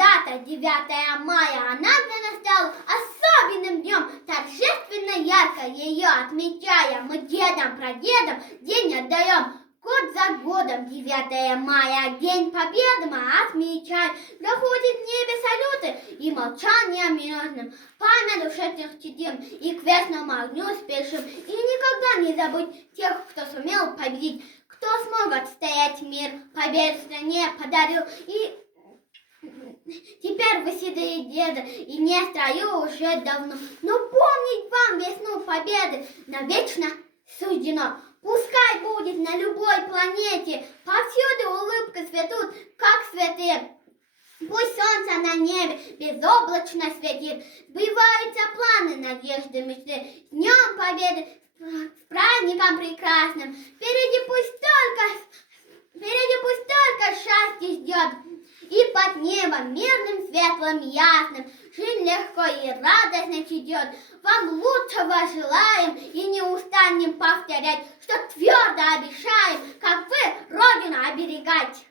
дата 9 мая, она для нас стала особенным днем, торжественно ярко ее отмечая. Мы дедам, прадедам день отдаем, год за годом 9 мая, День Победы мы отмечаем. Доходит в небе салюты и молчанием минутным, память ушедших чтим и к вечному огню спешим. И никогда не забудь тех, кто сумел победить, кто смог отстоять мир, победу стране подарил. И теперь вы седые деды, и не строю уже давно, но помнить вам весну победы навечно суждено. Пускай будет на любой планете, повсюду улыбка цветут, как цветы. Пусть солнце на небе безоблачно светит, сбываются планы, надежды, мечты. С Днем Победы, с праздником прекрасным, впереди пусть только счастье ждет. И под небом мирным, светлым, ясным жизнь легко и радостно идет. Вам лучшего желаем и не устанем повторять, что твердо обещаем, как вы Родину оберегать.